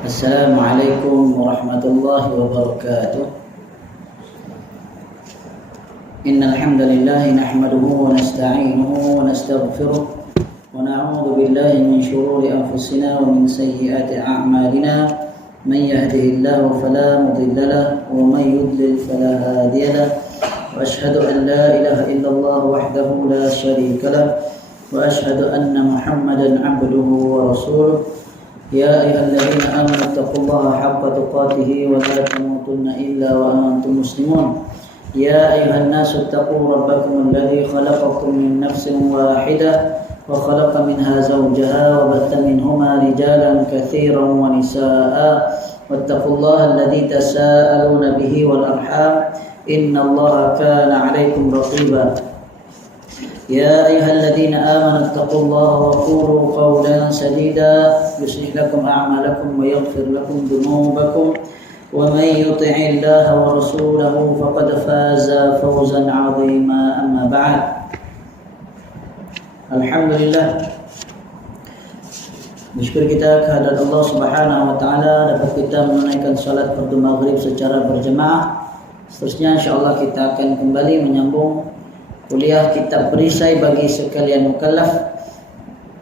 Assalamualaikum warahmatullahi wabarakatuh. Innal hamdalillah nahmaduhu wa nasta'inuhu wa nastaghfiruh wa na'udzu billahi min shururi anfusina wa min sayyiati a'malina. Man yahdihillahu fala mudilla lahu wa man yudlil fala hadiya lahu. Wa ashhadu an la ilaha illallah wahdahu la syarika lahu wa ashhadu anna Muhammadan 'abduhu wa rasuluh. يا أيها الذين آمنوا اتقوا الله حق تقاته ولا تموتن إلا وأنتم مسلمون يا أيها الناس اتقوا ربكم الذي خلقكم من نفس واحدة وخلق منها زوجها وبث منهما رجالا كثيرا ونساء واتقوا الله الذي تساءلون به والأرحام إن الله كان عليكم رقيبا يا أيها الذين آمنوا اتقوا الله وقولوا قولا سديدا يصلح لكم أعمالكم ويغفر لكم ذنوبكم ومن يطع الله ورسوله فقد فاز فوزا عظيما أما بعد. Alhamdulillah, bersyukur kita kehadirat Allah Subhanahu wa taala dapat kita menunaikan salat fardu maghrib secara berjemaah. Seterusnya insyaallah kita akan kembali menyambung kuliah kitab perisai bagi sekalian mukallaf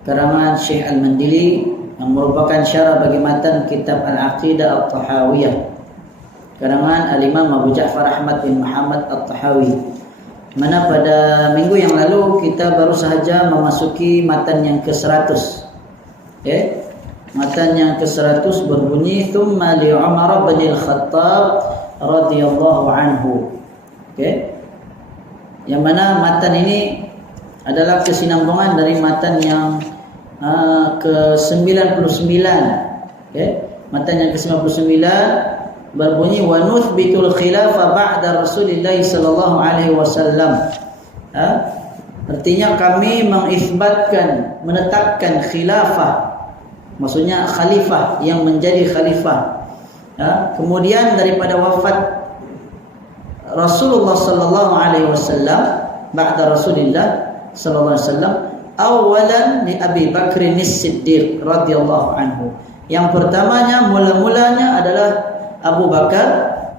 karangan Syekh Al-Mandili yang merupakan syarah bagi matan kitab Al-Aqidah At-Tahawiyah karangan Al-Imam Abu Ja'far Ahmad bin Muhammad At-Tahawi, mana pada minggu yang lalu kita baru sahaja memasuki matan yang ke-100. Matan yang ke-100 berbunyi thumma li Umar bin Al-Khattab radhiyallahu anhu. Yang mana matan ini adalah kesinambungan dari matan yang ke-99. Matan yang ke-99 berbunyi wa nuthbitul khilafah ba'da Rasulillah sallallahu alaihi wasallam. Artinya kami mengisbatkan, menetapkan khilafah, maksudnya khalifah yang menjadi khalifah. Kemudian daripada wafat Rasulullah sallallahu alaihi wasallam, ba'da Rasulillah sallallahu alaihi wasallam, awalan li Abi Bakr As-Siddiq radhiyallahu anhu. Yang pertamanya mula-mulanya adalah Abu Bakar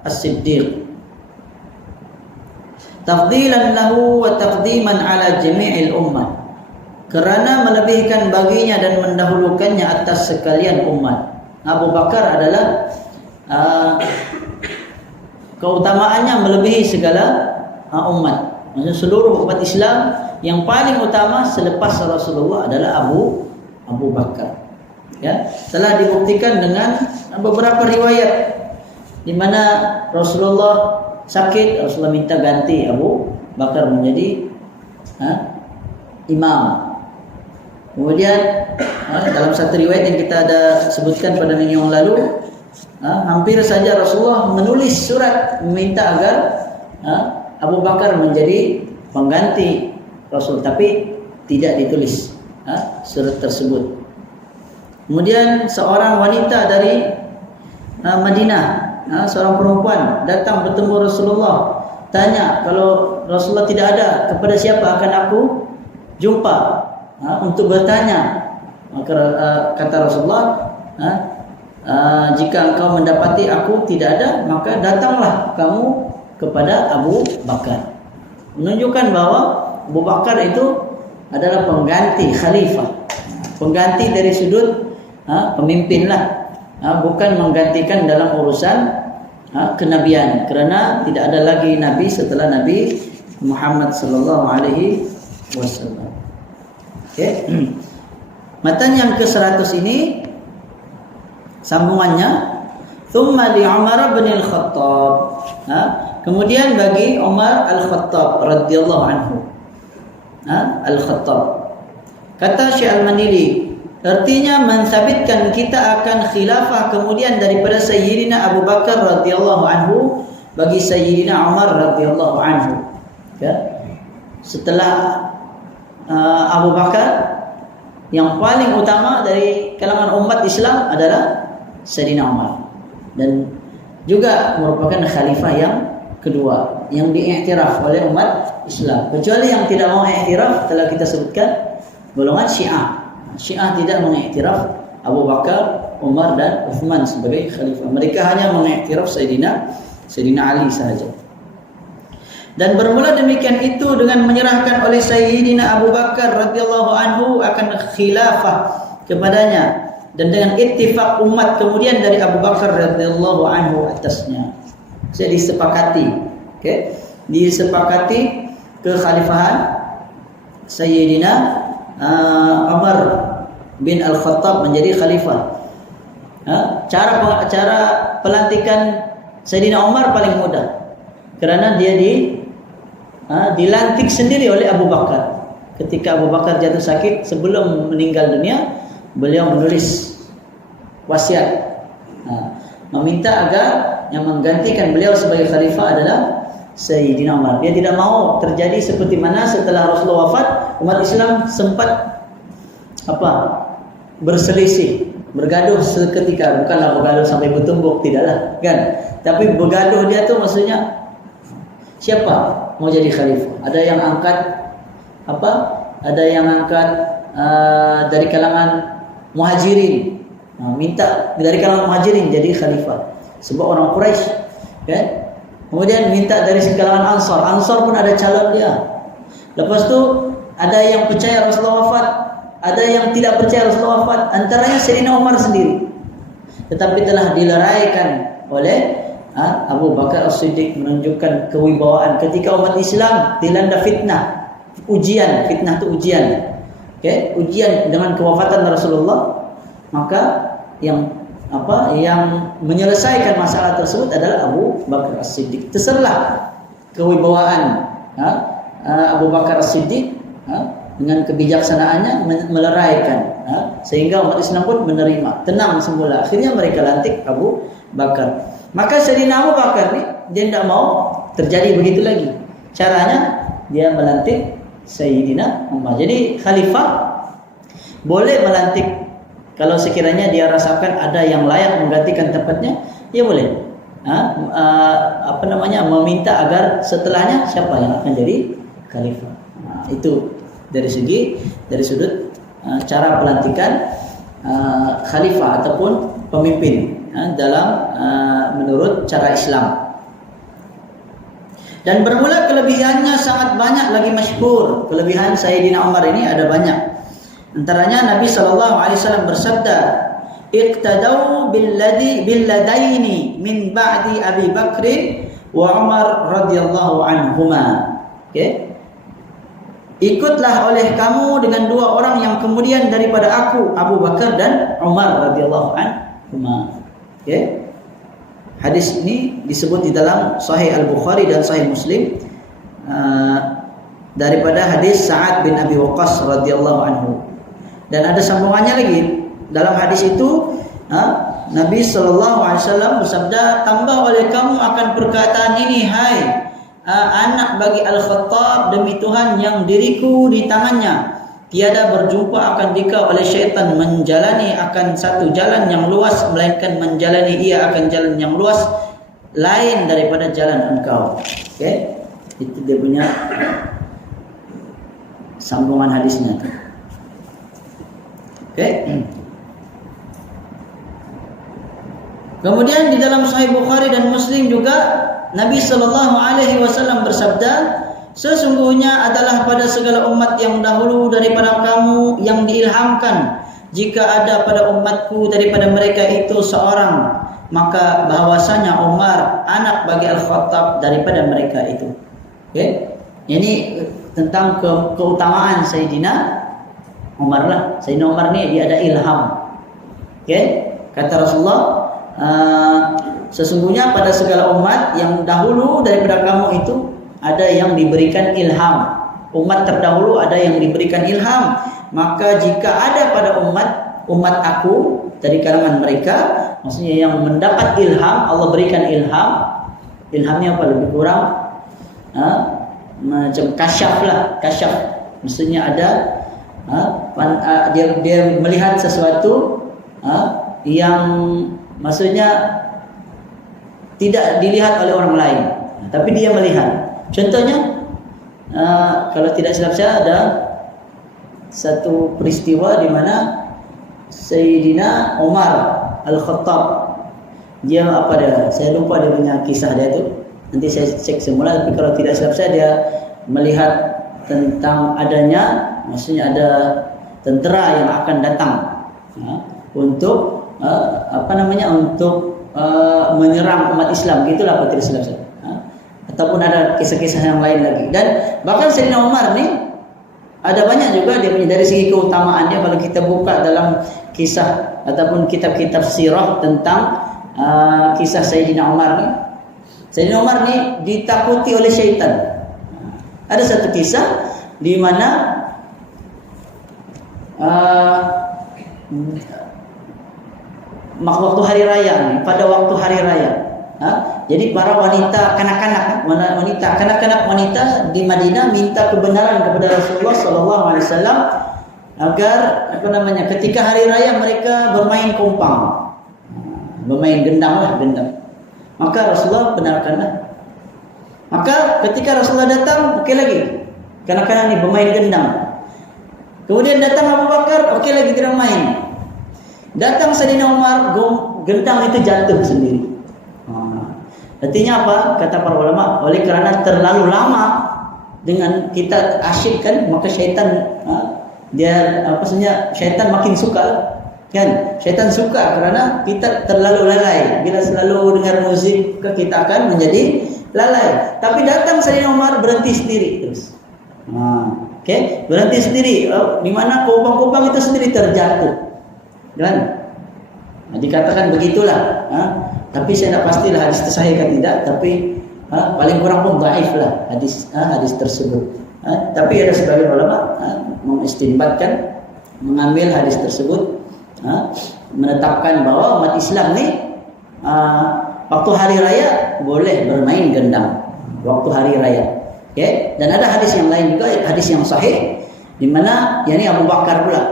As-Siddiq. Tafdilan lahu wa taqdiman ala jami'il ummah. Kerana melebihkan baginya dan mendahulukannya atas sekalian umat. Abu Bakar adalah keutamaannya melebihi segala umat. Maksudnya seluruh umat Islam yang paling utama selepas Rasulullah adalah Abu Bakar. Telah dibuktikan dengan beberapa riwayat di mana Rasulullah sakit, Rasulullah minta ganti Abu Bakar menjadi imam. Kemudian dalam satu riwayat yang kita ada sebutkan pada minggu yang lalu, hampir saja Rasulullah menulis surat meminta agar Abu Bakar menjadi pengganti Rasul, tapi tidak ditulis surat tersebut. Kemudian seorang wanita dari Madinah, seorang perempuan datang bertemu Rasulullah, tanya kalau Rasulullah tidak ada, kepada siapa akan aku jumpa untuk bertanya. Maka kata Rasulullah, jika engkau mendapati aku tidak ada, maka datanglah kamu kepada Abu Bakar. Menunjukkan bahwa Abu Bakar itu adalah pengganti khalifah, pengganti dari sudut pemimpinlah, bukan menggantikan dalam urusan kenabian, kerana tidak ada lagi nabi setelah Nabi Muhammad sallallahu alaihi wasallam. Matan yang ke-100 ini sambungannya thumma li Umar bin Al-Khattab. Kemudian bagi Umar Al-Khattab radhiyallahu anhu. Al-Khattab. Kata Syekh Al-Mandili, artinya mensabitkan kita akan khilafah kemudian daripada Sayyidina Abu Bakar radhiyallahu anhu bagi Sayyidina Umar radhiyallahu anhu. Setelah Abu Bakar, yang paling utama dari kalangan umat Islam adalah Sayyidina Umar, dan juga merupakan khalifah yang kedua yang diiktiraf oleh umat Islam. Kecuali yang tidak mau iktiraf telah kita sebutkan golongan Syiah. Syiah tidak mengiktiraf Abu Bakar Umar dan Uthman sebagai khalifah. Mereka hanya mengiktiraf Sayyidina Ali sahaja. Dan bermula demikian itu dengan menyerahkan oleh Sayyidina Abu Bakar radhiyallahu anhu akan khilafah kepadanya, dan dengan ittifaq umat kemudian dari Abu Bakar radhiyallahu anhu atasnya. Jadi disepakati, disepakati kekhalifahan Sayyidina Umar bin Al-Khattab menjadi khalifah. Cara pelantikan Sayyidina Umar paling mudah, kerana dia dilantik sendiri oleh Abu Bakar. Ketika Abu Bakar jatuh sakit, sebelum meninggal dunia, beliau menulis wasiat, meminta agar yang menggantikan beliau sebagai khalifah adalah Sayyidina Umar. Dia tidak mau terjadi seperti mana setelah Rasulullah wafat, umat Islam sempat berselisih, bergaduh seketika. Bukanlah bergaduh sampai bertumbuk, tidaklah, kan? Tapi bergaduh dia tu maksudnya siapa mau jadi khalifah. Ada yang angkat ada yang angkat dari kalangan Muhajirin, minta dari kalangan Muhajirin jadi khalifah sebab orang Quraisy, kan? Kemudian minta dari kalangan Ansar pun ada calon dia. Lepas tu ada yang percaya Rasulullah wafat, ada yang tidak percaya Rasulullah wafat, antaranya Sayyidina Umar sendiri. Tetapi telah dileraikan oleh Abu Bakar As-Siddiq, menunjukkan kewibawaan ketika umat Islam dilanda fitnah, ujian. Fitnah itu ujian, ujian dengan kewafatan Rasulullah. Maka yang menyelesaikan masalah tersebut adalah Abu Bakar As-Siddiq. Terserlah kewibawaan Abu Bakar As-Siddiq dengan kebijaksanaannya meleraikan, sehingga umat Islam pun menerima, tenang semula. Akhirnya mereka lantik Abu Bakar. Maka Sayyidina Abu Bakar ni dia tidak mau terjadi begitu lagi. Caranya dia melantik Sayyidina Umar. Jadi khalifah boleh melantik kalau sekiranya dia rasakan ada yang layak menggantikan tempatnya, dia boleh meminta agar setelahnya siapa yang akan jadi khalifah. Itu dari sudut cara pelantikan khalifah ataupun pemimpin dalam menurut cara Islam. Dan bermula kelebihannya sangat banyak lagi masyhur. Kelebihan Sayyidina Umar ini ada banyak. Antaranya Nabi SAW bersabda, "Iqtadau billadaini min ba'di Abi Bakr wa Umar radhiyallahu anhuma." Ikutlah oleh kamu dengan dua orang yang kemudian daripada aku, Abu Bakar dan Umar radhiyallahu anhuma. Hadis ini disebut di dalam Sahih Al-Bukhari dan Sahih Muslim daripada hadis Sa'ad bin Abi Waqqas radhiyallahu anhu. Dan ada sambungannya lagi. Dalam hadis itu Nabi SAW bersabda, "Tambah oleh kamu akan perkataan ini, hai anak bagi Al-Khattab, demi Tuhan yang diriku di tangannya, tiada berjumpa akan dikau oleh syaitan menjalani akan satu jalan yang luas, melainkan menjalani ia akan jalan yang luas lain daripada jalan engkau." Itu dia punya sambungan hadisnya. Kemudian di dalam Sahih Bukhari dan Muslim juga Nabi SAW bersabda, "Sesungguhnya adalah pada segala umat yang dahulu daripada kamu yang diilhamkan, jika ada pada umatku daripada mereka itu seorang, maka bahwasanya Umar anak bagi Al-Khattab daripada mereka itu." Ini tentang keutamaan Sayyidina Umar lah. Sayyidina Umar ni dia ada ilham. Kata Rasulullah, sesungguhnya pada segala umat yang dahulu daripada kamu itu ada yang diberikan ilham. Umat terdahulu ada yang diberikan ilham. Maka jika ada pada umat aku dari kalangan mereka, maksudnya yang mendapat ilham, Allah berikan ilham. Ilhamnya apa? Lebih kurang macam kasyaf lah. Kasyaf maksudnya ada dia melihat sesuatu yang maksudnya tidak dilihat oleh orang lain, tapi dia melihat. Contohnya, kalau tidak silap saya, ada satu peristiwa di mana Sayyidina Umar Al-Khattab. Dia apa dia? Saya lupa dia punya kisah dia tu. Nanti saya cek semula, tapi kalau tidak silap saya dia melihat tentang adanya, maksudnya ada tentera yang akan datang untuk untuk menyerang umat Islam, gitulah kalau tidak silap saya. Ataupun ada kisah-kisah yang lain lagi. Dan bahkan Sayyidina Umar ni ada banyak juga dia punya dari segi keutamaannya. Kalau kita buka dalam kisah ataupun kitab-kitab sirah tentang kisah Sayyidina Umar ni, Sayyidina Umar ni ditakuti oleh syaitan. Ada satu kisah di mana waktu hari raya ni, pada waktu hari raya, jadi para wanita kanak-kanak wanita di Madinah minta kebenaran kepada Rasulullah sallallahu alaihi wasallam agar ketika hari raya mereka bermain kompang, bermain gendang. Maka Rasulullah benarkanlah. Maka ketika Rasulullah datang, okey lagi, kanak-kanak ni bermain gendang. Kemudian datang Abu Bakar, okey lagi tidak main. Datang Sayyidina Umar, gendang itu jatuh sendiri. Artinya apa? Kata para ulama, oleh kerana terlalu lama dengan kita asyik kan, maka syaitan syaitan makin suka kan. Syaitan suka kerana kita terlalu lalai. Bila selalu dengar musik, kita akan menjadi lalai. Tapi datang Sayyidina Umar, berhenti sendiri terus. Okey, berhenti sendiri. Di mana kopang-kopang itu sendiri terjatuh. Kan? Dikatakan begitulah. Tapi saya tak pastilah hadis itu sahih atau tidak. Tapi paling kurang pun dhaif lah hadis tersebut. Tapi ada sebagian ulama mengistinbatkan, mengambil hadis tersebut, menetapkan bahwa umat Islam ni waktu hari raya boleh bermain gendang waktu hari raya. Okay? Dan ada hadis yang lain juga, hadis yang sahih, di mana yakni Abu Bakar pula,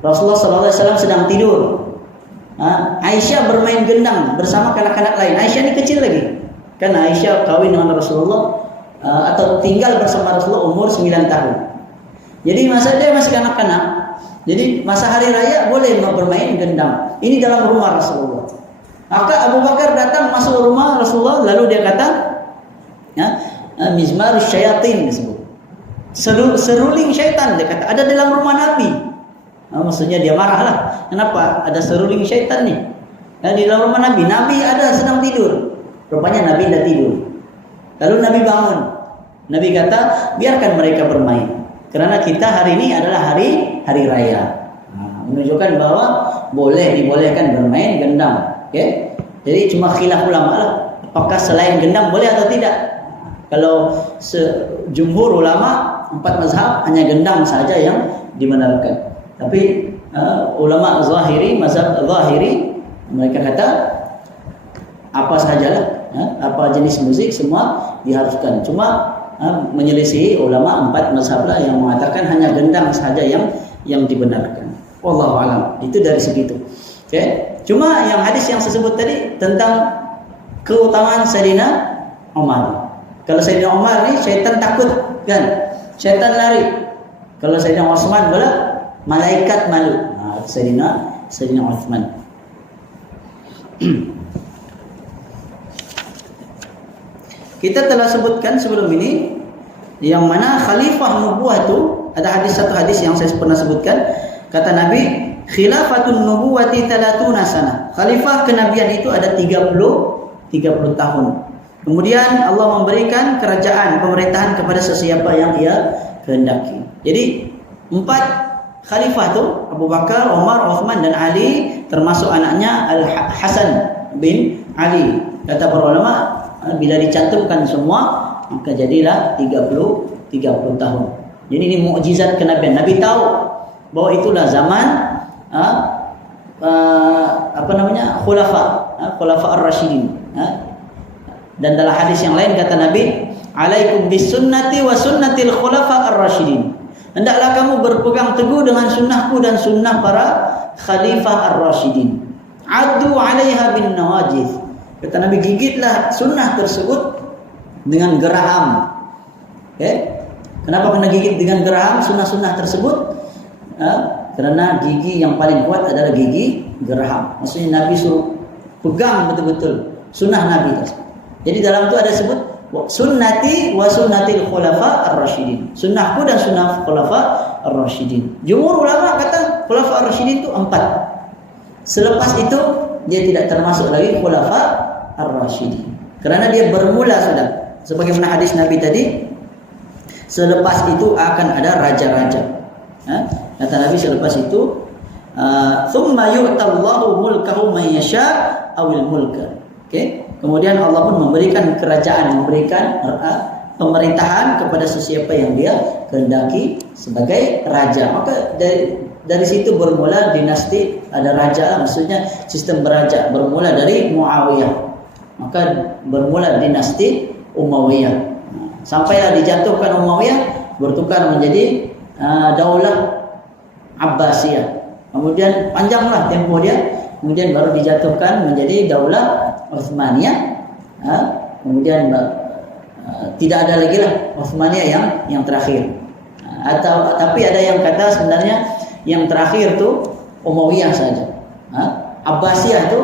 Rasulullah sallallahu alaihi wasallam sedang tidur, Aisyah bermain gendang bersama kanak-kanak lain. Aisyah ni kecil lagi, kan Aisyah kahwin dengan Rasulullah atau tinggal bersama Rasulullah umur 9 tahun. Jadi masa dia masih kanak-kanak, jadi masa hari raya boleh bermain gendang. Ini dalam rumah Rasulullah. Maka Abu Bakar datang masuk rumah Rasulullah, lalu dia kata, mizmarus syayatin disebut. Seruling syaitan, dia kata, ada dalam rumah Nabi. Maksudnya dia marahlah. Kenapa ada seruling syaitan ni? Di dalam rumah Nabi. Nabi ada sedang tidur. Rupanya Nabi dah tidur. Lalu Nabi bangun. Nabi kata, biarkan mereka bermain. Kerana kita hari ini adalah hari raya. Menunjukkan bahwa dibolehkan bermain gendang. Okay? Jadi cuma khilaf ulama lah, apakah selain gendang boleh atau tidak. Kalau jumhur ulama 4 mazhab hanya gendang saja yang dibenarkan. Tapi ulama zahiri, mazhab zahiri, mereka kata apa sajalah, apa jenis musik semua diharuskan. Cuma menyelisihi ulama 4 mazhab lah yang mengatakan hanya gendang saja yang dibenarkan. Wallahu a'lam. Itu dari segitu. Okay? Cuma yang hadis yang saya sebut tadi tentang keutamaan Sayyidina Umar. Kalau Sayyidina Umar ni syaitan takut kan? Syaitan lari. Kalau Sayyidina Utsman pula malaikat malu. Sayyidina Utsman. Kita telah sebutkan sebelum ini yang mana khalifah nubuwah itu, ada satu hadis yang saya pernah sebutkan, kata Nabi, khilafatun nubuwati 30 sana. Khalifah kenabian itu ada 30 tahun. Kemudian Allah memberikan kerajaan, pemerintahan kepada sesiapa yang ia kehendaki. Jadi 4 khalifah itu, Abu Bakar, Umar, Uthman dan Ali, termasuk anaknya Al-Hasan bin Ali. Kata para ulama, bila dicantumkan semua, maka jadilah 30 tahun. Jadi ini mukjizat kenabian. Nabi tahu bahwa itulah zaman khulafa ar-rasyidin. Dan dalam hadis yang lain kata Nabi, alaikum bisunnati wa sunnatil khulafa ar-rasyidin. Hendaklah kamu berpegang teguh dengan sunnahku dan sunnah para khalifah ar-rasyidin. Addu 'alaiha bin nawajidh. Kata Nabi, gigitlah sunnah tersebut dengan geraham. Okay? Kenapa kena gigit dengan geraham sunnah-sunnah tersebut? Kerana gigi yang paling kuat adalah gigi geraham. Maksudnya Nabi suruh pegang betul-betul sunnah Nabi tersebut. Jadi dalam itu ada sebut sunnati wa sunnatil khulafa ar-rasyidin. Sunnahku dan sunnah khulafa ar-rasyidin. Jumhur ulama kata khulafa ar-rasyidin itu 4. Selepas itu dia tidak termasuk lagi khulafa ar-rasyidin. Kerana dia bermula sudah. Sebagaimana hadis Nabi tadi, selepas itu akan ada raja-raja. Kata Nabi selepas itu, thumma yu'tallahu mulkahu man yasha' awil mulka. Okay? Kemudian Allah pun memberikan kerajaan, memberikan pemerintahan kepada sesiapa yang dia kehendaki sebagai raja. Maka dari situ bermula dinasti, ada raja, maksudnya sistem beraja bermula dari Muawiyah. Maka bermula dinasti Umayyah. Sampailah dijatuhkan Umayyah, bertukar menjadi daulah Abbasiyah. Kemudian panjanglah tempoh dia, kemudian baru dijatuhkan menjadi daulah Utsmaniyah. Kemudian tidak ada lagi lah Utsmaniyah yang terakhir. Tapi ada yang kata sebenarnya yang terakhir tu Umayyah saja. Abbasiyah tu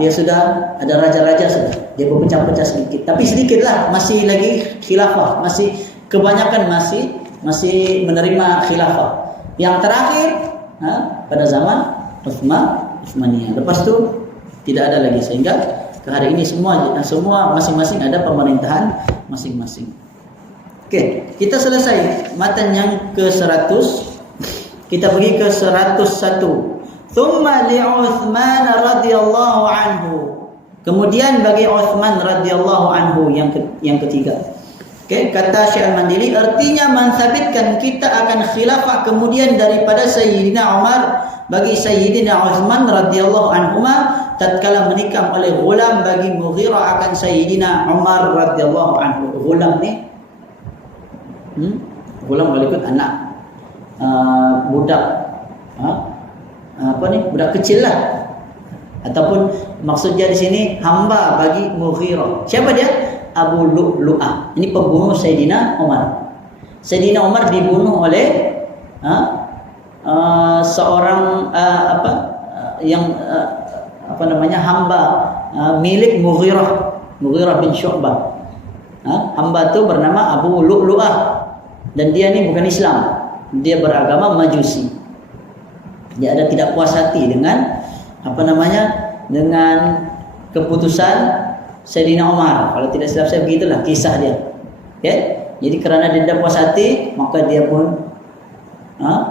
dia sudah ada raja-raja sudah. Dia berpecah-pecah sedikit, tapi sedikitlah, masih lagi khilafah, masih kebanyakan masih menerima khilafah. Yang terakhir pada zaman Utsmaniyah. Lepas tu tidak ada lagi, sehingga ke hari ini semua masing-masing ada pemerintahan masing-masing. Okey, kita selesai matan yang ke-100. Kita pergi ke 101. Thumma li Uthman radhiyallahu anhu. Kemudian bagi Uthman radhiyallahu anhu yang ketiga. Okey, kata Syekh Al-Mandili, artinya mensabitkan kita akan khilafah kemudian daripada Sayyidina Umar bagi Sayyidina Uthman radhiyallahu anhuma tatkala menikam oleh ghulam bagi Mughirah akan Sayyidina Umar radhiyallahu anhu. Ghulam ni ghulam boleh ikut anak budak budak kecil lah, ataupun maksudnya di sini hamba bagi Mughirah. Siapa dia? Abu Lu'lu'ah. Ini pembunuh Sayyidina Umar. Sayyidina Umar dibunuh oleh seorang hamba milik Mughirah bin Syu'bah. Hamba tu bernama Abu Lu'lu'ah, dan dia ni bukan Islam, dia beragama Majusi. Dia ada tidak puas hati dengan dengan keputusan Sayyidina Umar. Kalau tidak silap saya begitulah kisah dia. Okay? Jadi kerana dia tidak puas hati, maka dia pun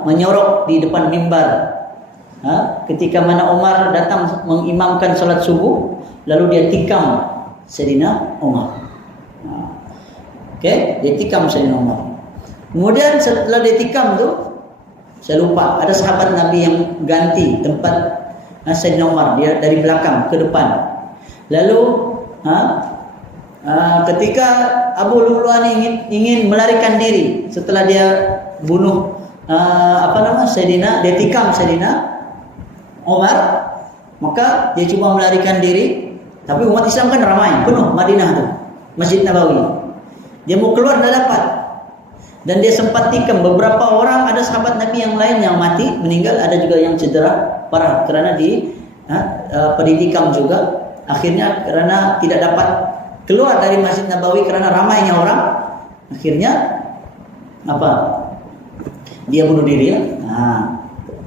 menyorok di depan mimbar. Ketika mana Umar datang mengimamkan solat subuh, lalu dia tikam Sayyidina Umar. Okay? Dia tikam Sayyidina Umar. Kemudian setelah dia tikam tu, saya lupa, ada sahabat Nabi yang ganti tempat Sayyidina Umar, dia dari belakang ke depan. Lalu ketika Abu Lu'lu'ah ingin melarikan diri setelah dia bunuh Sayyidina, dia tikam Sayyidina Umar, maka dia cuba melarikan diri, tapi umat Islam kan ramai, penuh Madinah tu, Masjid Nabawi. Dia mau keluar tak dapat, dan dia sempat tikam beberapa orang. Ada sahabat Nabi yang lain yang mati, meninggal, ada juga yang cedera parah kerana ditikam juga. Akhirnya kerana tidak dapat keluar dari Masjid Nabawi kerana ramainya orang, akhirnya dia bunuh diri.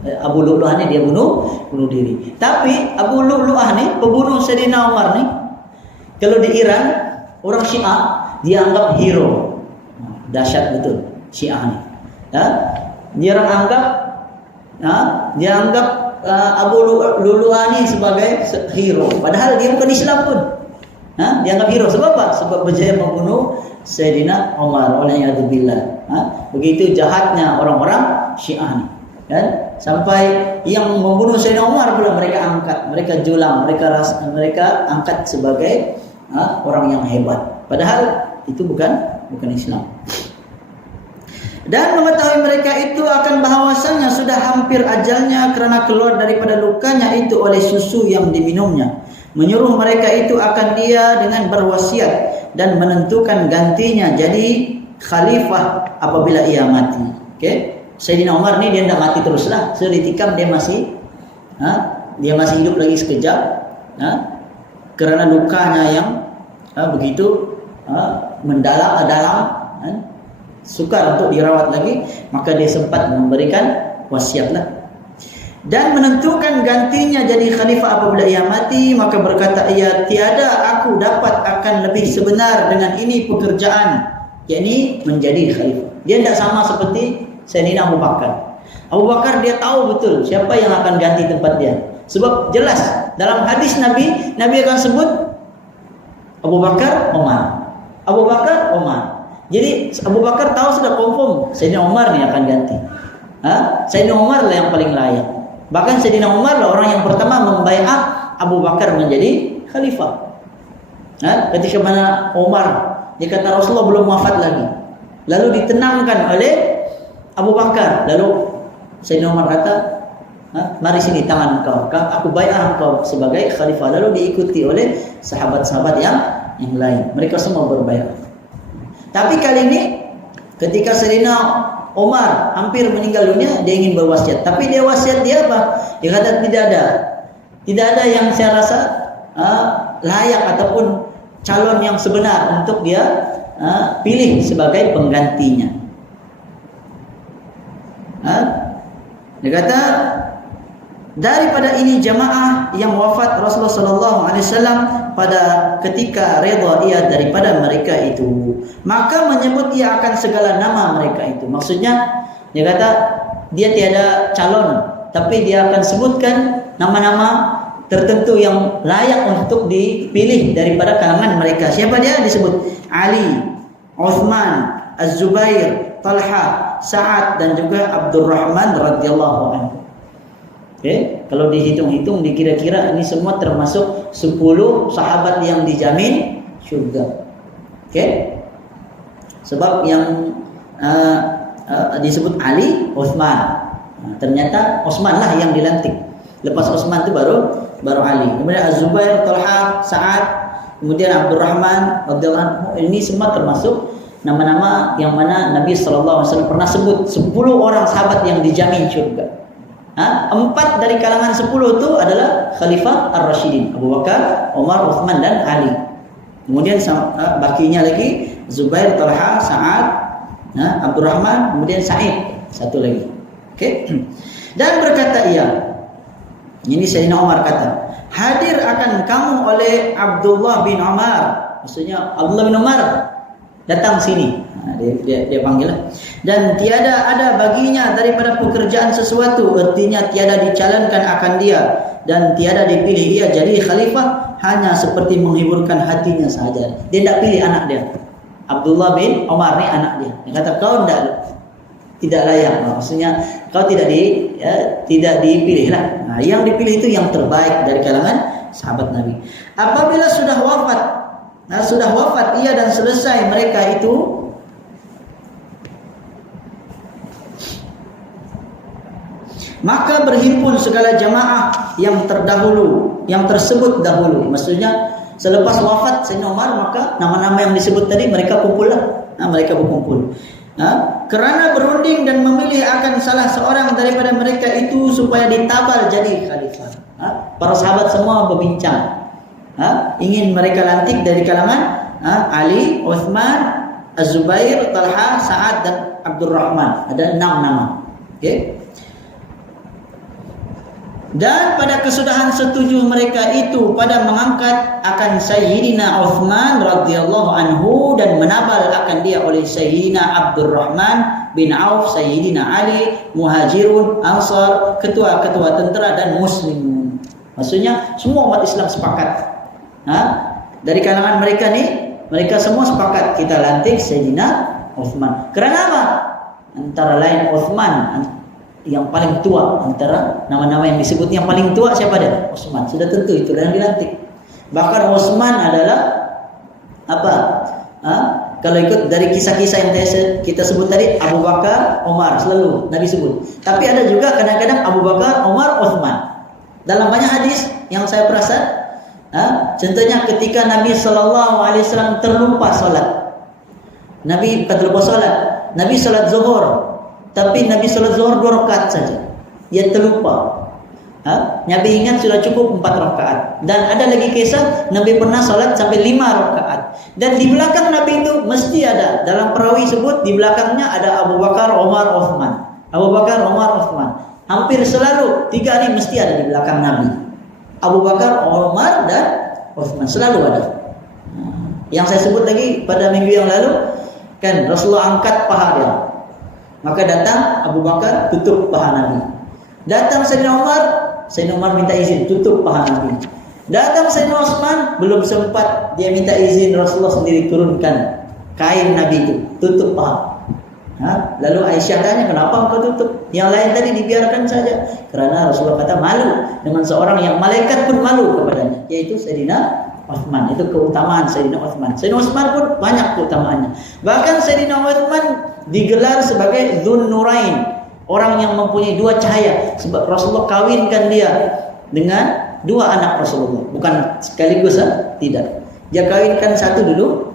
Abu Lu'lu'ah ni dia bunuh diri. Tapi Abu Lu'lu'ah ni, pembunuh Sayyidina Umar ni, kalau di Iran orang Syiah dia anggap hero. Dahsyat betul Syiah ni. Dia anggap Abu Lu'lu'ah ni sebagai hero, padahal dia bukan Islam pun. Dia anggap hero sebab apa? Sebab berjaya membunuh Sayyidina Umar. Waliyadzubillah. Begitu jahatnya orang-orang Syiah ni, kan? Sampai yang membunuh Sayyidina Umar pula mereka angkat, mereka julang, mereka angkat sebagai orang yang hebat, padahal itu bukan Islam. Dan mengetahui mereka itu akan bahawasanya sudah hampir ajalnya kerana keluar daripada lukanya itu oleh susu yang diminumnya. Menyuruh mereka itu akan dia dengan berwasiat dan menentukan gantinya jadi khalifah apabila ia mati. Okay? Sayyidina Umar ni dia tidak mati teruslah. So ditikam dia masih hidup lagi sekejap, kerana lukanya yang begitu mendalam, sukar untuk dirawat lagi, maka dia sempat memberikan wasiatlah dan menentukan gantinya jadi khalifah apabila ia mati. Maka berkata ia, tiada aku dapat akan lebih sebenar dengan ini pekerjaan, yakni menjadi khalifah. Dia tidak sama seperti Sayyidina Abu Bakar. Abu Bakar dia tahu betul siapa yang akan ganti tempat dia, sebab jelas dalam hadis Nabi akan sebut Abu Bakar, Umar, Abu Bakar, Umar. Jadi Abu Bakar tahu sudah confirm Sayyidina Umar ni akan ganti. Sayyidina Umar lah yang paling layak. Bahkan Sayyidina Umar lah orang yang pertama membaiat Abu Bakar menjadi khalifah. Ketika mana Umar, dia kata Rasulullah belum wafat lagi, lalu ditenangkan oleh Abu Bakar. Lalu Sayyidina Umar kata, mari sini tangan engkau, aku baiat engkau sebagai khalifah. Lalu diikuti oleh sahabat-sahabat yang lain. Mereka semua berbaiat. Tapi kali ini ketika Sayyidina Umar hampir meninggal dunia, dia ingin berwasiat. Tapi dia wasiat dia apa? Dia kata tidak ada yang saya rasa layak ataupun calon yang sebenar untuk dia pilih sebagai penggantinya. Dia kata, daripada ini jamaah yang wafat Rasulullah sallallahu alaihi wasallam pada ketika redha ia daripada mereka itu, maka menyebut ia akan segala nama mereka itu. Maksudnya dia kata dia tiada calon, tapi dia akan sebutkan nama-nama tertentu yang layak untuk dipilih daripada kalangan mereka. Siapa dia? Disebut Ali, Uthman, Az-Zubair, Talha, Sa'ad dan juga Abdurrahman radhiyallahu anhu. Kalau dihitung-hitung, dikira-kira ini semua termasuk 10 sahabat yang dijamin syurga. Sebab yang disebut Ali, Uthman, ternyata Uthman lah yang dilantik. Lepas Uthman itu baru Ali. Kemudian Az-Zubair, Talha, Sa'ad, kemudian Abdurrahman radhiyallahu anhu. Ini semua termasuk nama-nama yang mana Nabi SAW pernah sebut 10 orang sahabat yang dijamin syurga. 4 dari kalangan 10 itu adalah Khalifah Ar-Rashidin, Abu Bakar, Umar, Uthman dan Ali. Kemudian bakinya lagi Zubair, Talha, Sa'ad, Abdurrahman, kemudian Sa'id, satu lagi. Dan berkata ia, ini Sayyidina Umar kata, hadir akan kamu oleh Abdullah bin Umar. Maksudnya Abdullah bin Umar datang sini. Dia panggil lah. Dan tiada ada baginya daripada pekerjaan sesuatu, artinya tiada dicalonkan akan dia dan tiada dipilih ia jadi khalifah, hanya seperti menghiburkan hatinya sahaja. Dia tidak pilih anak dia. Abdullah bin Umar ni anak dia. Dia kata kau tidak layak. Maksudnya kau tidak dipilih lah. Yang dipilih itu yang terbaik dari kalangan sahabat Nabi. Apabila sudah wafat ia dan selesai mereka itu, maka berhimpun segala jamaah yang terdahulu, yang tersebut dahulu. Maksudnya selepas wafat Sayyidina Umar, maka nama-nama yang disebut tadi mereka kumpullah. Mereka berkumpul. Kerana berunding dan memilih akan salah seorang daripada mereka itu supaya ditabal jadi khalifah. Para sahabat semua berbincang. Ingin mereka lantik dari kalangan Ali, Uthman, Az-Zubair, Talha, Sa'ad dan Abdurrahman. Ada 6 nama. Dan pada kesudahan setuju mereka itu pada mengangkat akan Sayyidina Uthman radhiyallahu anhu dan menabal akan dia oleh Sayyidina Abdurrahman bin Auf, Sayyidina Ali, Muhajirun, Ansar, ketua-ketua tentera dan Muslimun. Maksudnya semua umat Islam sepakat. Dari kalangan mereka ni, mereka semua sepakat kita lantik Sayyidina Uthman. Kerana apa? Antara lain Uthman yang paling tua, antara nama-nama yang disebut yang paling tua siapa dia? Uthman. Sudah tentu itu yang dilantik. Bahkan Uthman adalah apa? Kalau ikut dari kisah-kisah yang kita sebut tadi, Abu Bakar, Umar selalu Nabi sebut. Tapi ada juga kadang-kadang Abu Bakar, Umar, Uthman. Dalam banyak hadis yang saya perasan, contohnya ketika Nabi SAW terlupa solat. Nabi terlupa solat. Nabi solat zuhur. tapi Nabi salat zuhur 2 rakaat saja. Dia terlupa. Nabi ingat sudah cukup 4 rakaat. Dan ada lagi kisah Nabi pernah salat sampai 5 rakaat. Dan di belakang Nabi itu mesti ada, dalam perawi sebut di belakangnya ada Abu Bakar, Umar, Uthman. Abu Bakar, Umar, Uthman. Hampir selalu 3 hari mesti ada di belakang Nabi. Abu Bakar, Umar, dan Uthman selalu ada. Yang saya sebut lagi pada minggu yang lalu, kan Rasulullah angkat paha dia. Maka datang Abu Bakar tutup paha Nabi. Datang Sayyidina Umar minta izin tutup paha Nabi. Datang Sayyidina Utsman, belum sempat dia minta izin, Rasulullah sendiri turunkan kain Nabi itu, tutup paha. Lalu Aisyah tanya, kenapa engkau tutup? Yang lain tadi dibiarkan saja. Karena Rasulullah kata malu dengan seorang yang malaikat pun malu kepadanya, yaitu Sayyidina Utsman. Itu keutamaan Sayyidina Utsman. Sayyidina Utsman pun banyak keutamaannya. Bahkan Sayyidina Utsman digelar sebagai Dzun Nurain, orang yang mempunyai 2 cahaya. Sebab Rasulullah kawinkan dia dengan 2 anak Rasulullah, bukan sekaligus, tidak. Dia kawinkan satu dulu,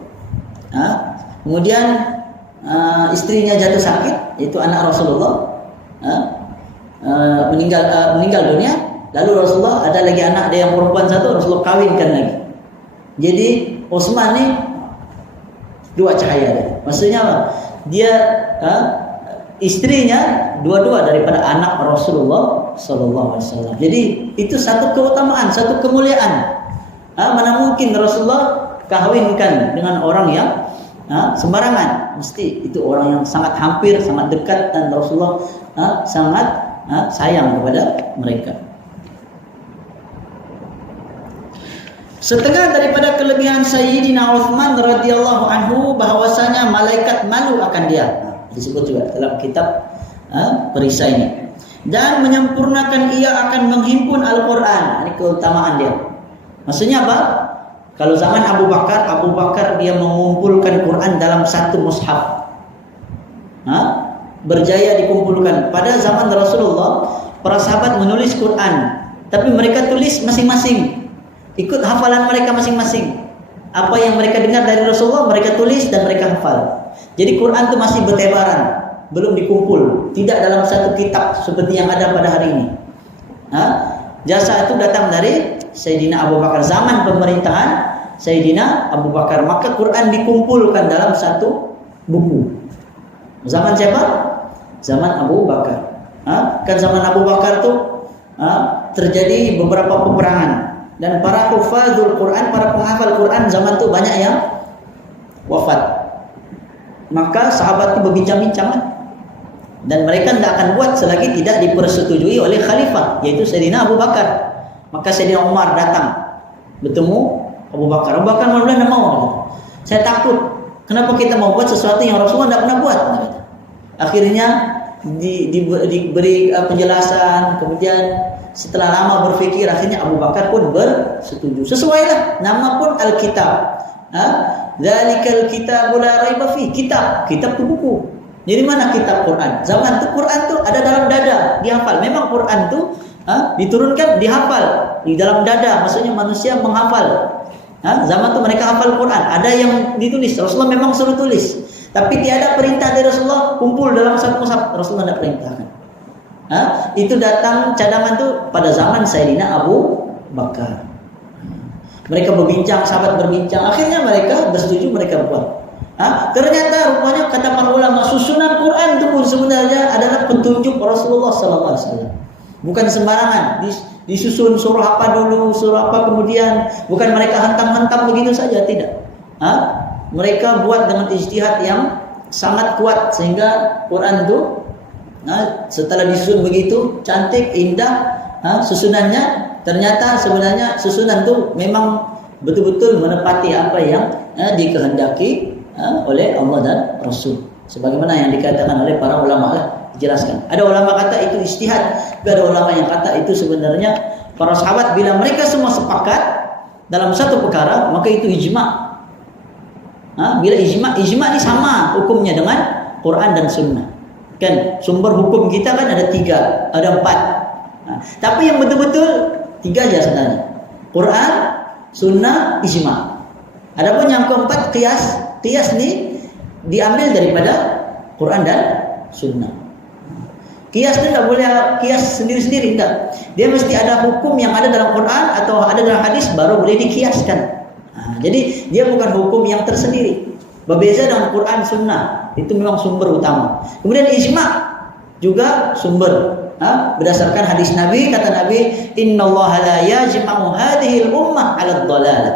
kemudian istrinya jatuh sakit, yaitu anak Rasulullah, meninggal dunia. Lalu Rasulullah ada lagi anak dia yang perempuan satu, Rasulullah kawinkan lagi. Jadi Utsman ini 2 cahaya dia. Maksudnya apa? Dia istrinya dua-dua daripada anak Rasulullah sallallahu alaihi wasallam. Jadi itu satu keutamaan, satu kemuliaan. Mana mungkin Rasulullah kawinkan dengan orang yang sembarangan. Mesti itu orang yang sangat hampir, sangat dekat, dan Rasulullah sangat sayang kepada mereka. Setengah daripada kelebihan Sayyidina Utsman radhiyallahu anhu bahwasanya malaikat malu akan dia. Disebut juga dalam kitab perisai ini. Dan menyempurnakan ia akan menghimpun Al-Quran. Ini keutamaan dia. Maksudnya apa? Kalau zaman Abu Bakar dia mengumpulkan Quran dalam satu mushaf. Berjaya dikumpulkan. Pada zaman Rasulullah, para sahabat menulis Quran, tapi mereka tulis masing-masing, ikut hafalan mereka masing-masing. Apa yang mereka dengar dari Rasulullah mereka tulis dan mereka hafal. Jadi Quran itu masih bertebaran, belum dikumpul, tidak dalam satu kitab seperti yang ada pada hari ini. Jasa itu datang dari Sayyidina Abu Bakar, zaman pemerintahan Sayyidina Abu Bakar, maka Quran dikumpulkan dalam satu buku. Zaman siapa? Zaman Abu Bakar. Kan zaman Abu Bakar itu terjadi beberapa peperangan, dan para hufadzul Quran, para penghafal Quran zaman itu banyak yang wafat. Maka sahabat itu berbincang-bincang, dan mereka tidak akan buat selagi tidak dipersetujui oleh khalifah, yaitu Sayyidina Abu Bakar. Maka Sayyidina Umar datang bertemu Abu Bakar. Abu Bakar mula tidak mau. Saya takut. Kenapa kita mau buat sesuatu yang Rasulullah tidak pernah buat? Akhirnya diberi penjelasan. Kemudian setelah lama berfikir, akhirnya Abu Bakar pun bersetuju. Sesuailah, nama pun Alkitab. Dzalikal kitabu la raiba fi. Kitab itu buku. Jadi mana kitab Quran? Zaman itu Quran itu ada dalam dada, dihafal. Memang Quran itu diturunkan, dihafal di dalam dada. Maksudnya manusia menghafal. Zaman itu mereka hafal Quran. Ada yang ditulis. Rasulullah memang suruh tulis. Tapi tiada perintah dari Rasulullah kumpul dalam satu mushaf. Rasulullah tidak perintahkan. Itu datang cadangan itu pada zaman Sayyidina Abu Bakar. Mereka berbincang, sahabat berbincang. Akhirnya mereka bersetuju, mereka buat. Ternyata rupanya kata para ulama, susunan Quran itu pun sebenarnya adalah petunjuk Rasulullah sallallahu alaihi wasallam. Bukan sembarangan disusun surah apa dulu, surah apa kemudian, bukan mereka hantam-hantam begitu saja, tidak. Mereka buat dengan ijtihad yang sangat kuat sehingga Quran itu setelah disusun begitu cantik, indah susunannya, ternyata sebenarnya susunan itu memang betul-betul menepati apa yang dikehendaki oleh Allah dan Rasul. Sebagaimana yang dikatakan oleh para ulama lah, dijelaskan. Ada ulama kata itu ijtihad, ada ulama yang kata itu sebenarnya para sahabat bila mereka semua sepakat dalam satu perkara, maka itu ijma'. Bila ijma' ini sama hukumnya dengan Quran dan Sunnah. Kan sumber hukum kita kan ada 3, ada 4. Tapi yang betul-betul 3 aja sebenarnya. Quran, Sunnah, ijma'. Adapun yang keempat qiyas. Qiyas ini diambil daripada Quran dan Sunnah. Kias itu tidak boleh kias sendiri-sendiri, enggak. Dia mesti ada hukum yang ada dalam Quran atau ada dalam hadis baru boleh dikiaskan. Jadi dia bukan hukum yang tersendiri. Berbeza dengan Quran Sunnah, itu memang sumber utama. Kemudian ijma juga sumber. Berdasarkan hadis Nabi, kata Nabi, innallaha la yajma'u hadhil ummah 'ala dhalalah.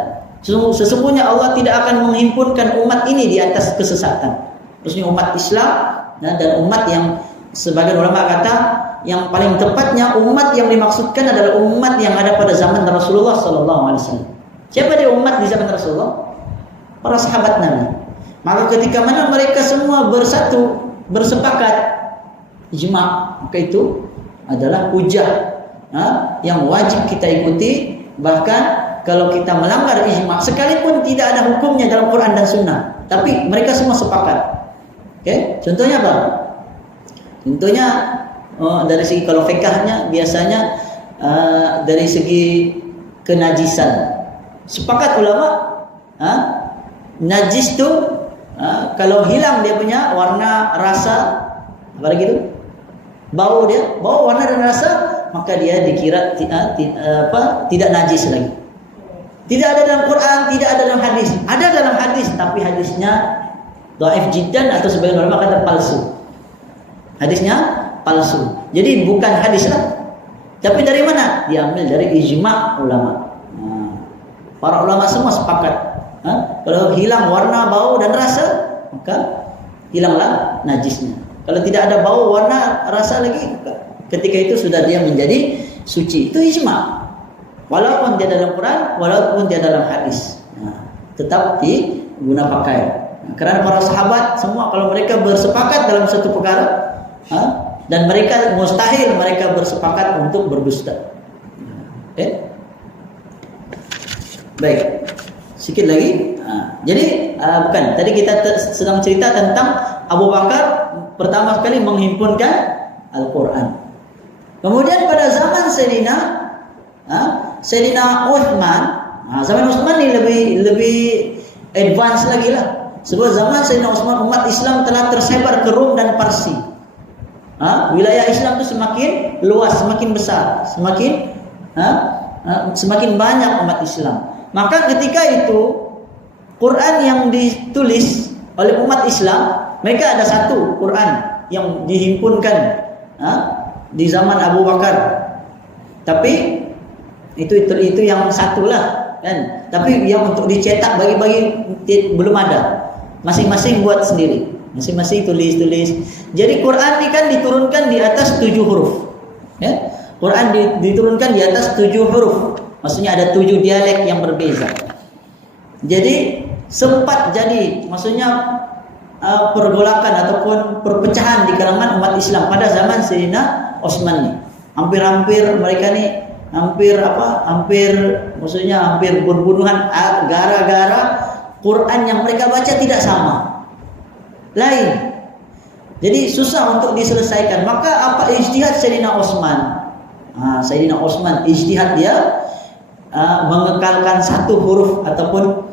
Sesungguhnya Allah tidak akan menghimpunkan umat ini di atas kesesatan. Maksudnya umat Islam dan umat yang sebagian ulama kata yang paling tepatnya umat yang dimaksudkan adalah umat yang ada pada zaman Rasulullah sallallahu alaihi wasallam. Siapa dia umat di zaman Rasulullah? Para sahabat Nabi. Maka ketika mana mereka semua bersatu, bersepakat ijma, maka itu adalah hujah yang wajib kita ikuti. Bahkan kalau kita melanggar ijma sekalipun tidak ada hukumnya dalam Quran dan Sunnah, tapi mereka semua sepakat. Oke, contohnya apa? Contohnya dari segi kalau fikahnya biasanya dari segi kenajisan. Sepakat ulama, najis itu kalau hilang dia punya warna, rasa, apa lagi itu? Bau dia, bau, warna dan rasa, maka dia dikira tidak najis lagi. Tidak ada dalam Quran, tidak ada dalam hadis. Ada dalam hadis, tapi hadisnya dhaif jiddan atau sebagian ulama kata palsu. Hadisnya palsu. Jadi bukan hadis lah. Tapi dari mana? Diambil dari ijma' ulama. Para ulama semua sepakat. Kalau hilang warna, bau dan rasa, maka hilanglah najisnya. Kalau tidak ada bau, warna, rasa lagi, ketika itu sudah dia menjadi suci. Itu ijma'. Walaupun dia dalam Quran, walaupun dia dalam hadis, tetap diguna pakai. Karena para sahabat semua kalau mereka bersepakat dalam satu perkara, dan mereka mustahil mereka bersepakat untuk berdusta. Baik, sikit lagi. Jadi bukan. Tadi kita sedang cerita tentang Abu Bakar pertama sekali menghimpunkan Al-Quran. Kemudian pada zaman Sayyidina Uthman, zaman Uthman ini lebih advance lagi lah. Sebab zaman Sayyidina Uthman umat Islam telah tersebar ke Rom dan Parsi. Wilayah Islam itu semakin luas, semakin besar, semakin banyak umat Islam. Maka ketika itu Quran yang ditulis oleh umat Islam, mereka ada satu Quran yang dihimpunkan di zaman Abu Bakar. Tapi itu yang satulah kan. Tapi yang untuk dicetak bagi-bagi belum ada. Masing-masing buat sendiri. Masing-masing tulis. Jadi Quran ini kan diturunkan di atas 7 huruf. Ya? Quran diturunkan di atas 7 huruf. Maksudnya ada 7 dialek yang berbeza. Jadi sempat jadi, maksudnya pergolakan ataupun perpecahan di kalangan umat Islam pada zaman Sayyidina Utsman nih. Hampir-hampir mereka nih hampir berbunuhan gara-gara Quran yang mereka baca tidak sama. Lain. Jadi susah untuk diselesaikan. Maka apa ijtihad Sayyidina Utsman? Sayyidina Utsman ijtihad dia mengekalkan satu huruf ataupun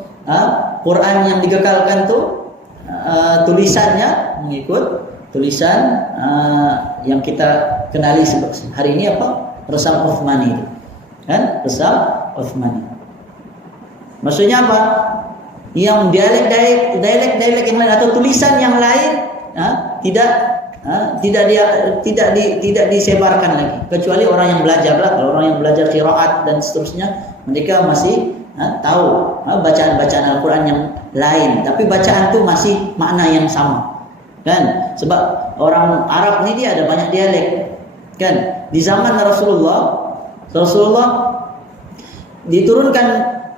Quran yang dikekalkan tuh tulisannya mengikut tulisan yang kita kenali hari ini apa? Resam Utsmani itu. Kan? Resam Utsmani. Maksudnya apa? Yang dialek yang lain atau tulisan yang lain tidak disebarkan lagi, kecuali orang yang belajar lah. Kalau orang yang belajar qiraat dan seterusnya, mereka masih tahu bacaan-bacaan Al-Quran yang lain, tapi bacaan itu masih makna yang sama kan. Sebab orang Arab ini dia ada banyak dialek kan. Di zaman Rasulullah diturunkan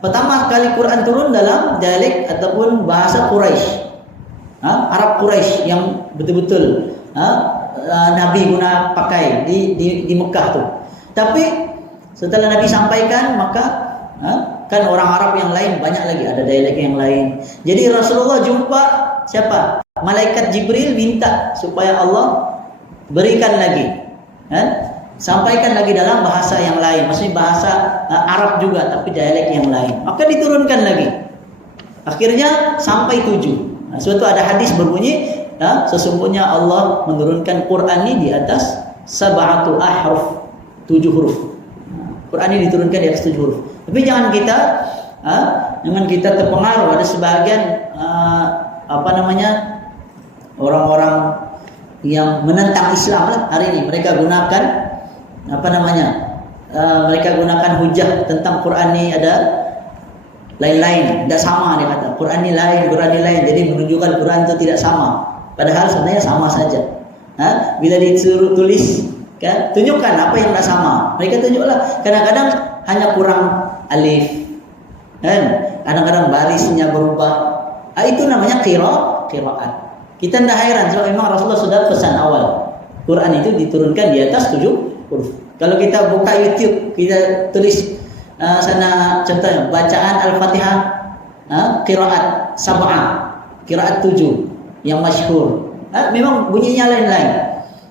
pertama kali Quran turun dalam dialek ataupun bahasa Quraisy, Arab Quraisy yang betul-betul Nabi guna pakai di Mekah tuh. Tapi setelah Nabi sampaikan, maka kan orang Arab yang lain banyak lagi, ada dialek yang lain. Jadi Rasulullah jumpa siapa? Malaikat Jibril minta supaya Allah berikan lagi, sampaikan lagi dalam bahasa yang lain, maksudnya bahasa Arab juga tapi dialek yang lain. Maka diturunkan lagi. Akhirnya sampai 7. Suatu ada hadis berbunyi, sesungguhnya Allah menurunkan Quran ini di atas sab'atu ahruf, 7 huruf. Quran ini diturunkan di atas 7 huruf. Tapi jangan kita terpengaruh. Ada sebahagian orang-orang yang menentang Islam lah hari ini. Mereka gunakan mereka gunakan hujah tentang Quran ini ada lain-lain, tidak sama. Dia kata Quran ini lain, Quran ini lain. Jadi menunjukkan Quran itu tidak sama. Padahal sebenarnya sama saja. Bila disuruh tulis, kan, tunjukkan apa yang tidak sama. Mereka tunjuklah. Kadang-kadang hanya kurang alif, kan? Kadang-kadang barisnya berubah. Itu namanya qiraat. Kita tidak heran sebab memang Rasulullah sudah pesan awal. Quran itu diturunkan di atas 7 huruf. Kalau kita buka YouTube, kita tulis sana contohnya bacaan Al-Fatihah, qiraat sab'ah, qiraat 7 yang masyhur. Memang bunyinya lain-lain.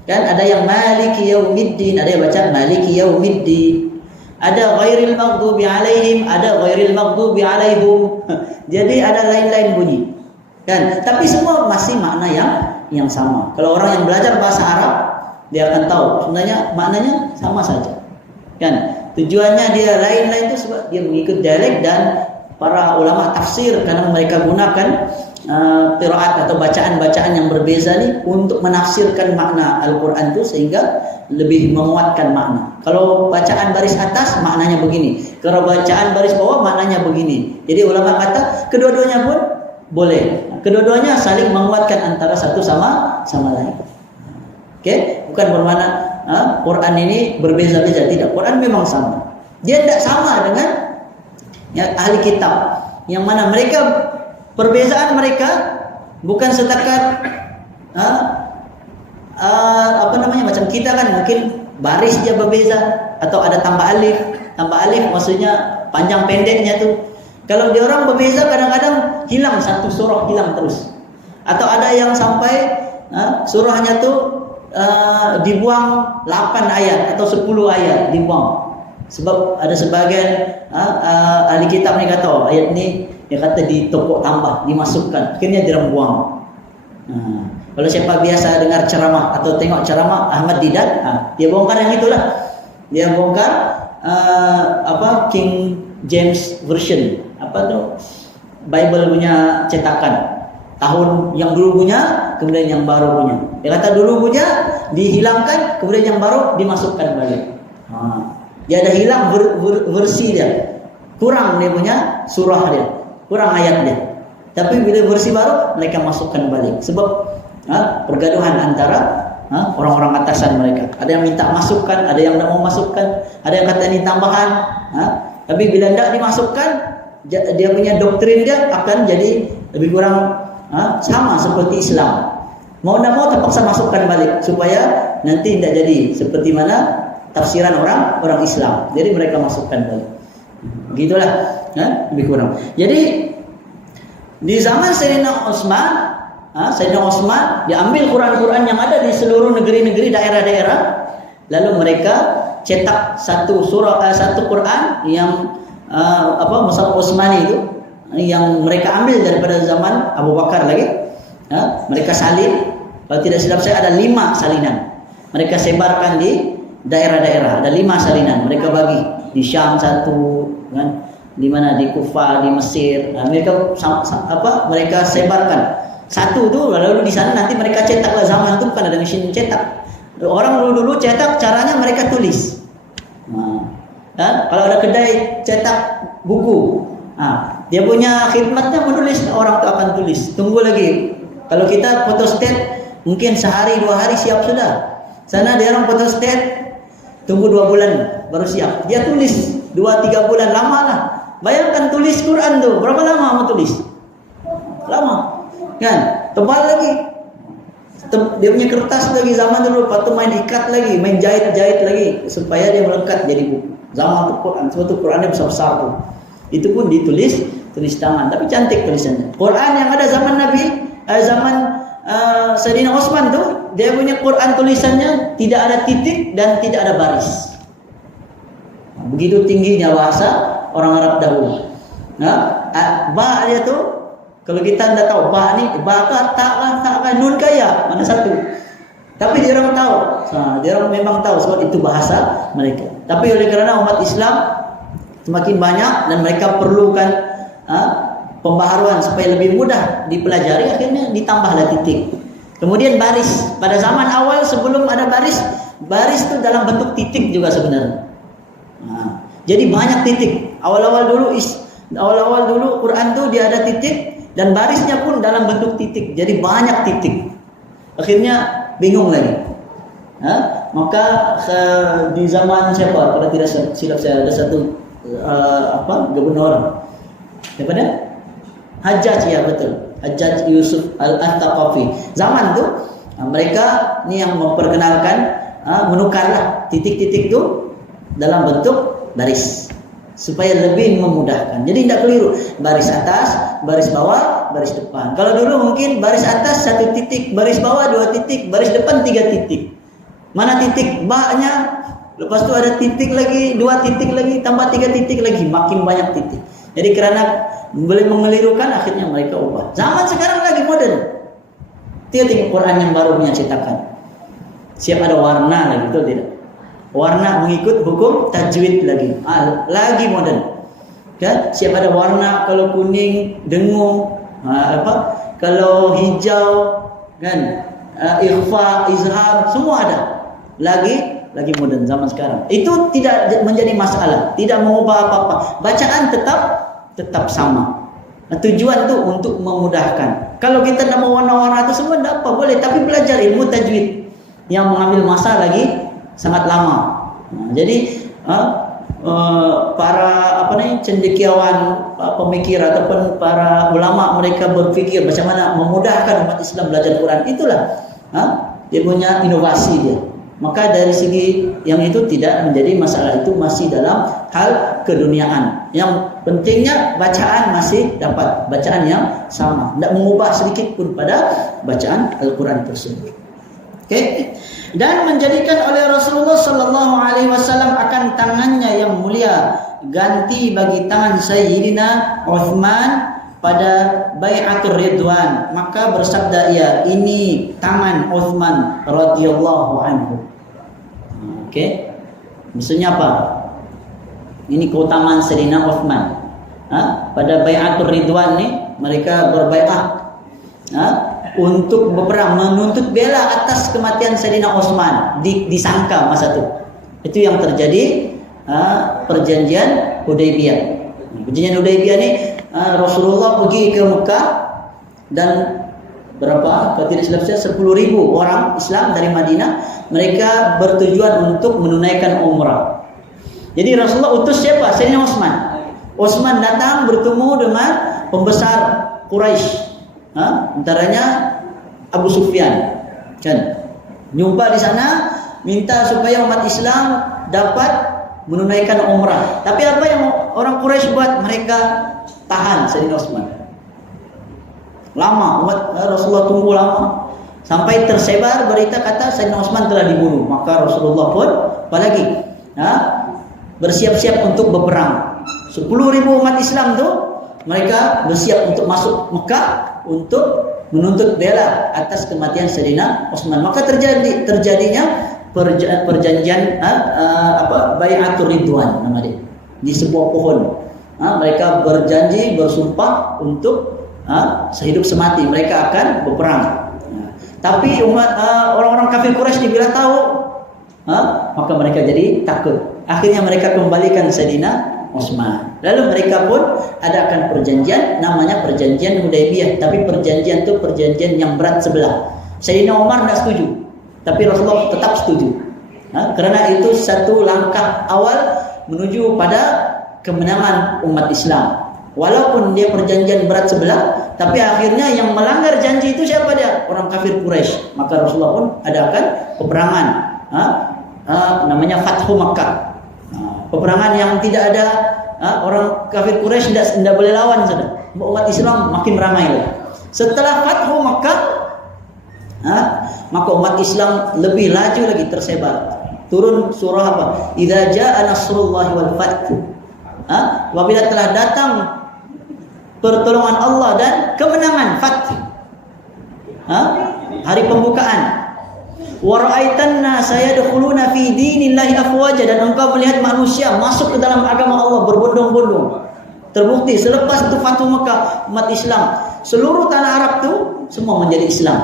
Kan ada yang Maliki Yaumiddin, ada yang baca Maliki Yaumiddin. Ada ghairil maghdubi alaihim, ada ghairil maghdubi alaihum. Jadi ada lain-lain bunyi. Kan? Tapi semua masih makna yang sama. Kalau orang yang belajar bahasa Arab, dia akan tahu sebenarnya maknanya sama saja. Kan? Tujuannya dia lain-lain itu sebab dia mengikut dialek dan para ulama tafsir karena mereka gunakan qiraat atau bacaan-bacaan yang berbeza nih untuk menafsirkan makna Al-Quran itu sehingga lebih menguatkan makna. Kalau bacaan baris atas maknanya begini, kalau bacaan baris bawah maknanya begini. Jadi ulama kata kedua-duanya pun boleh. Kedua-duanya saling menguatkan antara satu sama lain. Oke, bukan bermakna Quran ini berbeza-beza, tidak. Quran memang sama. Dia tidak sama dengan ahli kitab yang mana mereka perbezaan mereka bukan setakat macam kita kan mungkin baris dia berbeza atau ada tambah alif. Tambah alif maksudnya panjang pendeknya tuh. Kalau dia orang berbeza kadang-kadang hilang satu surah, hilang terus. Atau ada yang sampai surahnya tuh dibuang 8 ayat atau 10 ayat dibuang. Sebab ada sebagian ahli kitab ni kata ayat ni dia kata ditokok tambah, dimasukkan, akhirnya dia buang. Kalau siapa biasa dengar ceramah atau tengok ceramah Ahmad Didat, dia bongkar yang itulah. Dia bongkar King James Version, Bible punya cetakan. Tahun yang dulu punya, kemudian yang baru punya. Dia kata dulu punya dihilangkan, kemudian yang baru dimasukkan balik. Dia ada hilang versi dia. Kurang dia punya surah dia. Kurang ayat dia. Tapi bila versi baru mereka masukkan balik. Sebab pergaduhan antara orang-orang atasan mereka. Ada yang minta masukkan, ada yang tidak mau masukkan, ada yang kata ini tambahan. Tapi bila tidak dimasukkan, dia punya doktrin dia akan jadi lebih kurang sama seperti Islam. Mau tidak mau terpaksa masukkan balik supaya nanti tidak jadi seperti mana tafsiran orang Islam. Jadi mereka masukkan balik. Begitulah, lebih kurang. Jadi di zaman Sayyidina Utsman diambil Quran-Quran yang ada di seluruh negeri-negeri, daerah-daerah, lalu mereka cetak satu Quran yang Mushaf Utsmani itu yang mereka ambil daripada zaman Abu Bakar lagi. Mereka salin. Kalau tidak silap saya ada 5 salinan. Mereka sebarkan di daerah-daerah. Ada 5 salinan. Mereka bagi di Syam satu, kan? Di mana di Kufah, di Mesir. Mereka sebarkan satu tu, lalu di sana nanti mereka cetaklah. Zaman itu bukan ada mesin cetak. Orang dulu cetak caranya mereka tulis. Kalau ada kedai cetak buku, dia punya khidmatnya menulis, orang tu akan tulis. Tunggu lagi. Kalau kita photostat mungkin sehari 2 hari siap sudah. Sana dia orang photostat tunggu 2 bulan baru siap. Dia tulis 2-3 bulan, lama lah. Bayangkan tulis Quran tu berapa lama mau tulis? Lama, kan? Tebal lagi. Dia punya kertas lagi zaman dulu, lepas tu main ikat lagi, main jahit-jahit lagi supaya dia melekat jadi buku. Zaman tu Quran, sebab Qurannya besar-besar tu. Itu pun tulis tangan, tapi cantik tulisannya. Quran yang ada zaman Nabi, zaman Sayyidina Utsman tu, dia punya Quran tulisannya tidak ada titik dan tidak ada baris. Begitu tingginya bahasa orang Arab dahulu. Ba dia tu, kalau kita tidak tahu ba ni, ba kah, tak kah, nun kah, ya, mana satu? Tapi dia orang tahu, dia orang memang tahu sebab itu bahasa mereka. Tapi oleh kerana umat Islam semakin banyak dan mereka perlukan pembaharuan supaya lebih mudah dipelajari, akhirnya ditambahlah titik. Kemudian baris. Pada zaman awal sebelum ada baris itu dalam bentuk titik juga sebenarnya. Jadi banyak titik. Awal-awal dulu Quran tu dia ada titik dan barisnya pun dalam bentuk titik. Jadi banyak titik. Akhirnya bingung lagi. Maka di zaman siapa? Kalau tidak silap saya ada satu gubernur. Daripada Hajjaj, ya betul. Hajjaj Yusuf Al-Thaqafi. Zaman tu mereka ni yang memperkenalkan menukarlah titik-titik tu dalam bentuk baris supaya lebih memudahkan. Jadi tidak keliru. Baris atas, baris bawah, baris depan. Kalau dulu mungkin baris atas 1 titik, baris bawah 2 titik, baris depan 3 titik. Mana titik ba-nya? Lepas tu ada titik lagi, 2 titik lagi, tambah 3 titik lagi, makin banyak titik. Jadi kerana boleh mengelirukan, akhirnya mereka ubah. Zaman sekarang lagi modern. Dia tengok Quran yang baru punya cetakan. Siap ada warna lagi, betul tidak? Warna mengikut hukum tajwid lagi. Lagi modern. Kan? Siap ada warna, kalau kuning dengung, kalau hijau kan, ikhfa, izhar, semua ada. Lagi modern zaman sekarang. Itu tidak menjadi masalah, tidak mengubah apa-apa. Bacaan tetap sama. Tujuan tu untuk memudahkan. Kalau kita nak mau warna-warna itu semua tidak apa, boleh, tapi belajar ilmu tajwid yang mengambil masa lagi sangat lama. Jadi para cendekiawan pemikir ataupun para ulama, mereka berfikir macam mana memudahkan umat Islam belajar Quran. Itulah dia punya inovasi dia. Maka dari segi yang itu tidak menjadi masalah, itu masih dalam hal keduniaan. Yang pentingnya bacaan masih dapat, bacaan yang sama, tidak mengubah sedikit pun pada bacaan Al-Quran tersebut. Okay? Dan menjadikan oleh Rasulullah sallallahu alaihi wasallam akan tangannya yang mulia ganti bagi tangan Sayyidina Uthman pada Bai'atul Ridwan. Maka bersabda ia, ini tangan Uthman radhiyallahu anhu. Okey. Maksudnya apa? Ini keutamaan Sayyidina Uthman. Pada Bai'atul Ridwan ni mereka berbai'ah untuk berperang, menuntut bela atas kematian Sayyidina Uthman. Disangka masa itu. Itu yang terjadi perjanjian Hudaybiyah. Perjanjian Hudaybiyah ni Rasulullah pergi ke Mekah dan berapa? Kalau tidak silap saya 10,000 orang Islam dari Madinah, mereka bertujuan untuk menunaikan umrah. Jadi Rasulullah utus siapa? Sayyidina Uthman. Uthman datang bertemu dengan pembesar Quraisy. Antaranya Abu Sufyan. Kan? Jumpa di sana, minta supaya umat Islam dapat menunaikan umrah. Tapi apa yang orang Quraisy buat? Mereka tahan Sayyidina Uthman. Lama, umat Rasulullah tunggu lama sampai tersebar berita kata Sayyidina Uthman telah dibunuh. Maka Rasulullah pun apalagi bersiap-siap untuk berperang. 10,000 umat Islam tu mereka bersiap untuk masuk Mekah untuk menuntut bela atas kematian Sayyidina Uthman. Maka terjadinya perjanjian Bai'atul Ridwan nama dia, di sebuah pohon. Mereka berjanji, bersumpah untuk sehidup semati mereka akan berperang. Tapi orang-orang kafir Quraisy bila tahu, maka mereka jadi takut. Akhirnya mereka kembalikan Sayyidina Uthman. Lalu mereka pun adakan perjanjian, namanya perjanjian Hudaybiyah. Tapi perjanjian itu perjanjian yang berat sebelah. Sayyidina Umar tidak setuju, tapi Rasulullah tetap setuju. Kerana itu satu langkah awal menuju pada kemenangan umat Islam. Walaupun dia perjanjian berat sebelah, tapi akhirnya yang melanggar janji itu siapa dia? Orang kafir Quraisy. Maka Rasulullah pun adakan peperangan, namanya Fathu Makkah. Peperangan yang tidak ada orang kafir Quraisy tidak boleh lawan sudah. Umat Islam makin ramai lagi. Setelah Fathu Makkah, maka umat Islam lebih laju lagi tersebar. Turun surah apa? Idza jaa nasrullahi wal fath. Apabila telah datang pertolongan Allah dan kemenangan, fath. Hari pembukaan. Wa ra'aitan nasa yadkhuluna fi dinillahi afwaja, dan engkau melihat manusia masuk ke dalam agama Allah berbondong-bondong. Terbukti selepas itu Fathu Mekah, umat Islam seluruh tanah Arab itu semua menjadi Islam.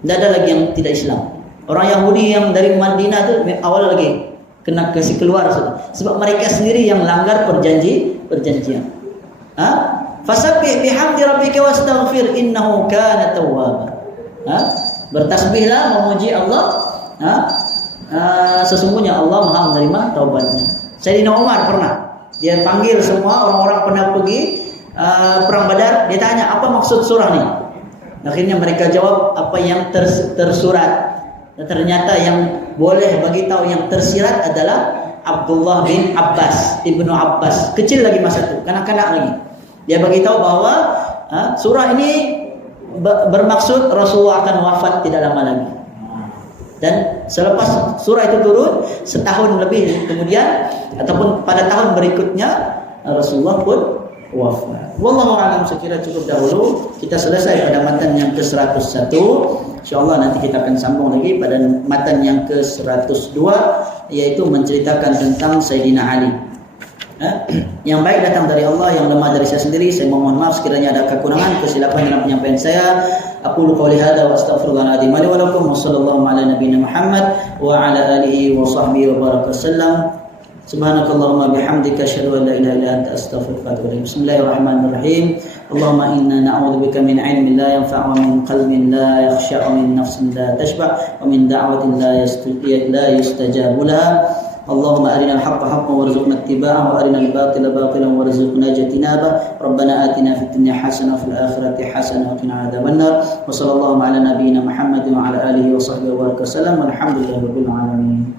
Tidak ada lagi yang tidak Islam. Orang Yahudi yang dari Madinah itu awal lagi kena kasih keluar, sebab mereka sendiri yang langgar perjanjian. Fasabbih bihamdi rabbika wastaghfir innahu kana tawwaba. Bertasbihlah memuji Allah. Sesungguhnya Allah Maha menerima taubatnya. Sayyidina Umar pernah dia panggil semua orang-orang pernah pergi perang Badar, dia tanya apa maksud surah ini. Akhirnya mereka jawab apa yang tersurat. Dan ternyata yang boleh bagi tahu yang tersirat adalah Abdullah bin Abbas, Ibnu Abbas, kecil lagi masa itu, kanak-kanak lagi. Dia bagi tahu bahwa surah ini bermaksud Rasulullah akan wafat tidak lama lagi. Dan selepas surah itu turun, setahun lebih kemudian ataupun pada tahun berikutnya Rasulullah pun wafat. Wallahu a'lam. Sekira cukup dahulu. Kita selesai pada matan yang ke-101. InsyaAllah nanti kita akan sambung lagi pada matan yang ke-102, yaitu menceritakan tentang Sayyidina Ali. Yang baik datang dari Allah, yang lemah dari saya sendiri. Saya mohon maaf sekiranya ada kekurangan, kesilapan dalam penyampaian saya. Aqulu qouli hadza wa astaghfirullahaladzim li wa lakum wa sallallahu ala nabiyyina Muhammad wa ala alihi wa sahbihi wa baraka sallam. Subhanakallahumma bihamdika asyhadu an la ilaha illa anta astaghfiruka wa atubu ilaik. Bismillahirrahmanirrahim. Allahumma inna na'udzubika min 'ilmin la yanfa'u wa min qalbin la yakhsha' wa min nafsin la tashba' wa min da'watin la yustajabu laha. Allahumma arinal haqqa haqqan warzuqna ittiba'ahu wa arinal batila batilan warzuqna ijtinabah. Rabbana atina fid dunya hasanah wa fil akhirati hasanah wa qina adzabannar. Wa sallallahu ala nabiyyina Muhammadin wa ala alihi wa sahbihi wa baraka sallam. Walhamdulillahirabbil alamin.